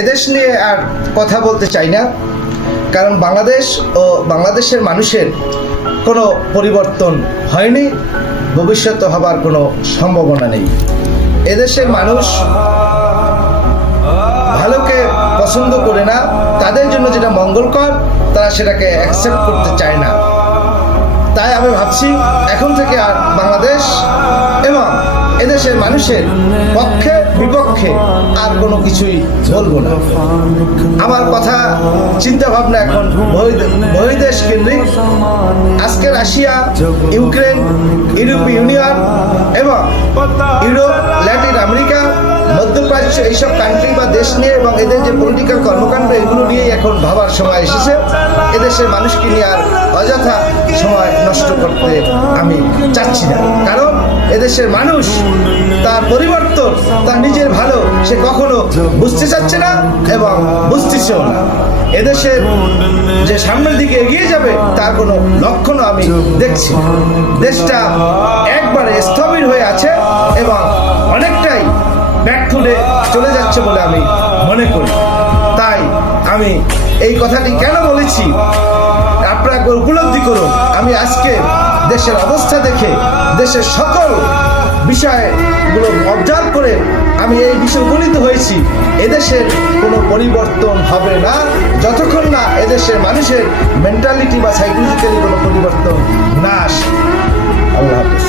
এদেশ নিয়ে আর কথা বলতে চাই না, কারণ বাংলাদেশ ও বাংলাদেশের মানুষের কোনো পরিবর্তন হয়নি, ভবিষ্যতে হবার কোনো সম্ভাবনা নেই। এদেশের মানুষ ভালোকে পছন্দ করে না, তাদের জন্য যেটা মঙ্গলকর তারা সেটাকে অ্যাকসেপ্ট করতে চায় না। তাই আমি ভাবছি এখন থেকে আর বাংলাদেশ এবং এদেশের মানুষের পক্ষে বিপক্ষে আর কোনো কিছুই বলবো না। আমার কথা চিন্তা ভাবনা এখন বহির্দেশ কেন্দ্রিক। আজকে রাশিয়া, ইউক্রেন, ইউরোপীয় ইউনিয়ন এবং ইউরোপ, ল্যাটিন আমেরিকা, মধ্যপ্রাচ্য এইসব কান্ট্রি বা দেশ নিয়ে এবং এদের যে পলিটিক্যাল কর্মকাণ্ড এগুলো নিয়েই এখন ভাবার সময় এসেছে। এদেশের মানুষকে নিয়ে আর অযথা সময় নষ্ট করতে আমি চাচ্ছি না, কারণ এদেশের মানুষ তার পরিবর্তন, তার নিজের ভালো সে কখনো বুঝতে চাচ্ছে না এবং বুঝতেছেও না। এদেশের যে সামনের দিকে এগিয়ে যাবে তার কোনো লক্ষণও আমি দেখছি। দেশটা একবারে স্থবির হয়ে আছে এবং অনেকটাই ব্যাকফুটে চলে যাচ্ছে বলে আমি মনে করি। তাই আমি এই কথাটি কেন বলেছি আপনারা উপলব্ধি করুন। আমি আজকে দেশের অবস্থা দেখে, দেশের সকল বিষয়গুলো অবজার্ভ করে আমি এই বিষয়ে উপনীত হয়েছি, এদেশের কোনো পরিবর্তন হবে না যতক্ষণ না এদেশের মানুষের মেন্টালিটি বা সাইকোলজিক্যালি কোনো পরিবর্তন না আসে। আল্লাহ হাফেজ।